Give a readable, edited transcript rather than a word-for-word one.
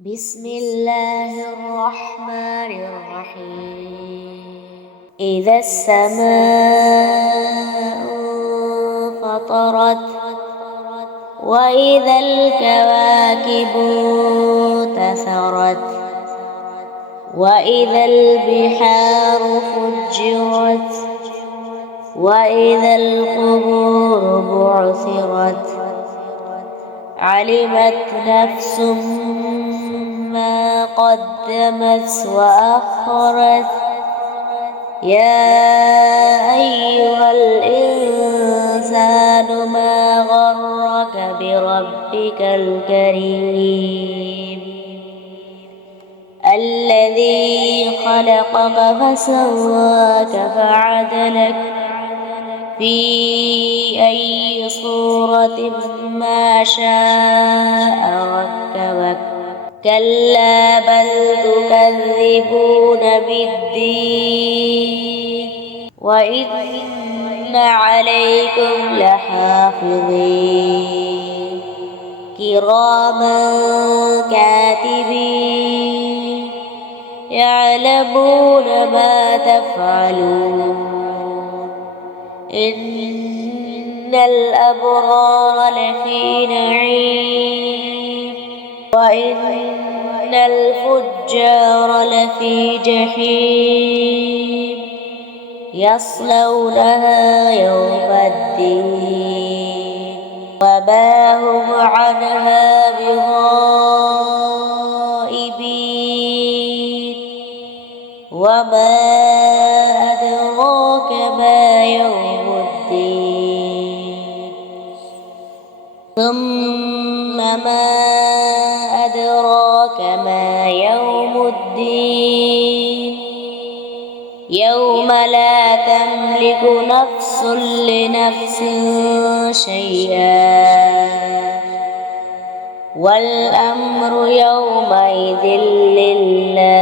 بسم الله الرحمن الرحيم. إذا السماء فطرت وإذا الكواكب انتثرت وإذا البحار فجرت وإذا القبور بعثرت علمت نفس ما قدمت وأخرت يا أيها الإنسان ما غرك بربك الكريم الذي خلقك فسواك فعدلك في أي صورة ما شاء ركبك كلا بل تكذبون بالدين وإن عليكم لحافظين كراما كاتبين يعلمون ما تفعلون إن الأبرار لفي نعيم وإن الفجار لفي جحيم يصلونها يوم الدين وما هم عنها بغائبين وما أدراك ما يوم الدين ثم ما أدراك ما يوم الدين يوم لا تملك نفس لنفس شيئا والأمر يومئذ لله